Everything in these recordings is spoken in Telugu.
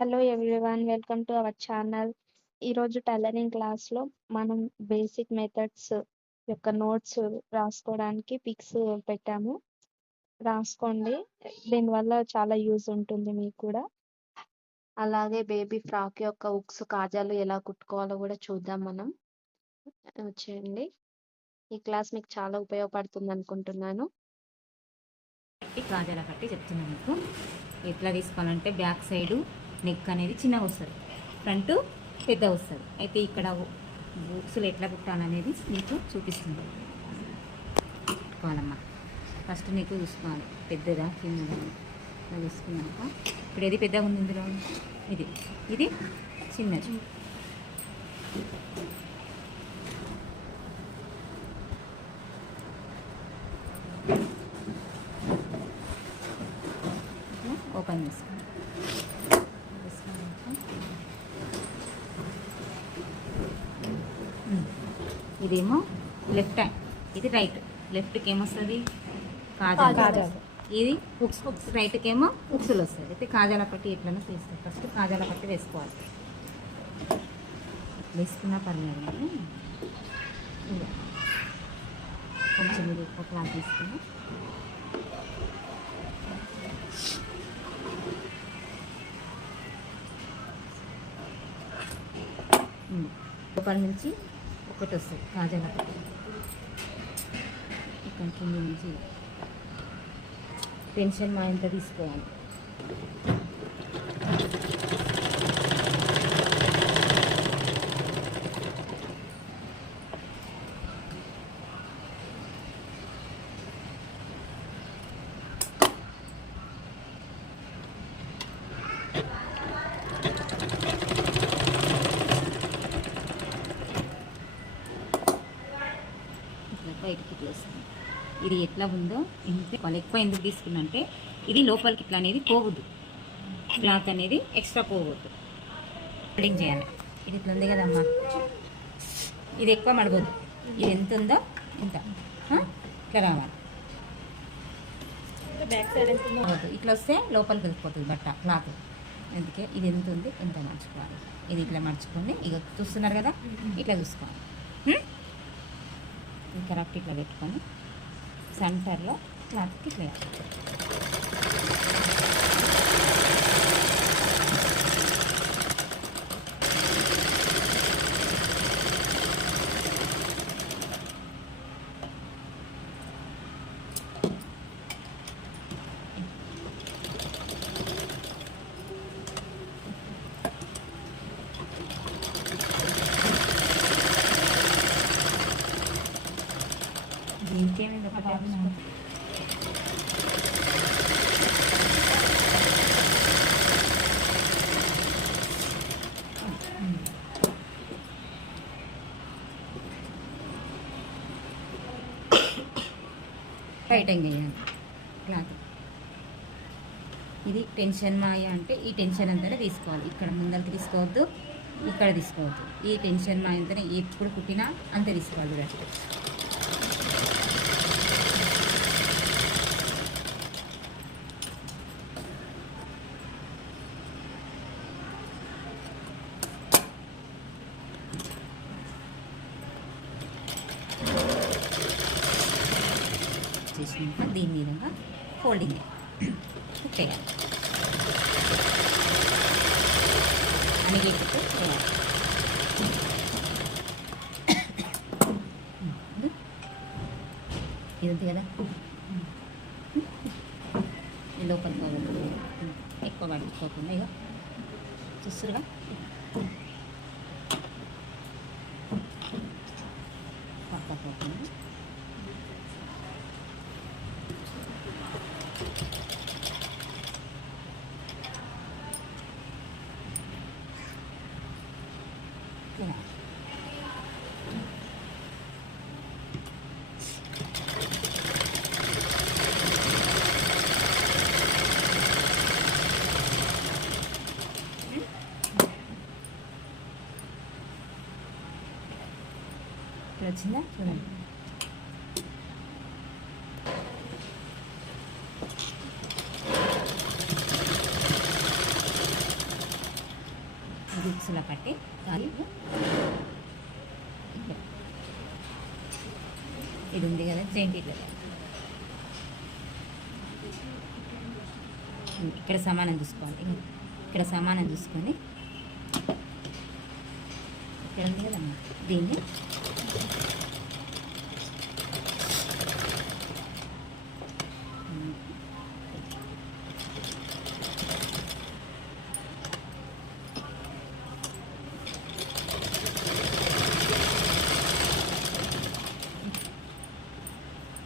Hello everyone, welcome to our channel. ఈరోజు టైలరింగ్ క్లాస్లో మనం బేసిక్ మెథడ్స్ యొక్క నోట్స్ రాసుకోవడానికి పిక్స్ పెట్టాము. రాసుకోండి, దీనివల్ల చాలా యూజ్ ఉంటుంది మీకు కూడా. అలాగే బేబీ ఫ్రాక్ యొక్క ఉక్స్ కాజాలు ఎలా కుట్టుకోవాలో కూడా చూద్దాం మనం. వచ్చేయండి, ఈ క్లాస్ మీకు చాలా ఉపయోగపడుతుంది అనుకుంటున్నాను. కాజాల కట్టి చెప్తున్నాను మీకు ఎట్లా తీసుకోవాలంటే బ్యాక్ సైడు నెక్ అనేది చిన్నగా వస్తుంది, ఫ్రంట్ పెద్ద వస్తుంది. అయితే ఇక్కడ బుక్స్లు ఎట్లా కుట్టాలనేది మీకు చూపిస్తుంది. కుట్టుకోవాలమ్మా, ఫస్ట్ నీకు చూసుకోవాలి పెద్దదా చిన్నదా చూసుకున్నాక ఇప్పుడు ఏది పెద్దగా ఉంది ఇందులో, ఇది ఇది చిన్నది. ఓపెన్ చేసుకోండి. ఇదేమో లెఫ్ట్ హ్యాండ్, ఇది రైట్. లెఫ్ట్కి ఏమొస్తుంది కాజాలు, ఇది రైట్కి ఏమో ఉక్సులు వస్తుంది. అయితే కాజాల పట్టి ఎట్లనో తీస్తాం. ఫస్ట్ కాజాల పట్టి వేసుకోవాలి. వేసుకున్నా పర్లేదు కానీ కొంచెం ఇది ఎక్కువ క్లాత్ తీసుకుని లోపల నుంచి ఒకటి వస్తుంది కాజాల పట్టి, ఇక్కడ కింద నుంచి పెన్షన్ మా ఎంత తీసుకోవాలి. బయటికి ఇట్లా వస్తుంది. ఇది ఎట్లా ఉందో ఇంతే. వాళ్ళు ఎక్కువ ఎందుకు తీసుకున్నా అంటే ఇది లోపలికి ఇట్లా అనేది పోవద్దు, క్లాత్ అనేది ఎక్స్ట్రా పోవద్దు. కటింగ్ చేయాలి. ఇది ఇట్లా ఉంది కదమ్మా, ఇది ఎక్కువ మడగొద్దు. ఇది ఎంత ఉందో ఇంత ఇట్లా రావాలి. బ్యాక్ సైడ్ ఎంత ఇట్లా వస్తే లోపలికి వెళ్ళిపోతుంది బట్ట క్లాత్. అందుకే ఇది ఎంత ఉంది ఎంత మర్చుకోవాలి. ఇది ఇట్లా మర్చుకోండి. ఇక చూస్తున్నారు కదా, ఇట్లా చూసుకోవాలి. కరెక్ట్ ఇట్లా పెట్టుకొని సెంటర్లో క్లాత్కి ఇట్లా ఇంకేమైంది ఒక టైటింగ్ చేయాలి క్లాత్. ఇది టెన్షన్ మాయ అంటే ఈ టెన్షన్ అంతనే తీసుకోవాలి. ఇక్కడ ముందరికి తీసుకోవద్దు, ఇక్కడ తీసుకోవద్దు. ఈ టెన్షన్ మాయ అంతనే ఎప్పుడు కుట్టినా అంతే తీసుకోవాలి. చేసినాక దీని విధంగా ఫోల్డింగ్ కుట్టేయాలి. అనిగి కుట్టేయాలి. ఇది ఉంది కదా, లోపలికి పోతుంది. ఎక్కువ పడిపోతుంది. ఇక చూస్తురుగా పక్కపోతుంది. వచ్చిందా చూడండి. బుక్స్లో పట్టి దాని ఇది ఉంది కదా జెయింట్ ఇట్లా ఇక్కడ సమానం చూసుకోవాలి. ఇక్కడ సమానం చూసుకొని ఇక్కడ ఉంది కదమ్మా దీన్ని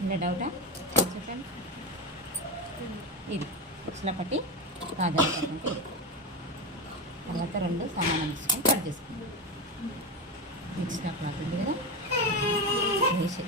ఇంకా డౌటా చెప్పండి. ఇది ఇట్లా పట్టి తాజా పట్టింటే తర్వాత రెండు సమానం తీసుకొని కట్ చేసుకుంటాం. మిక్స్డ్ క్లాత్ ఉంది కదా వేసి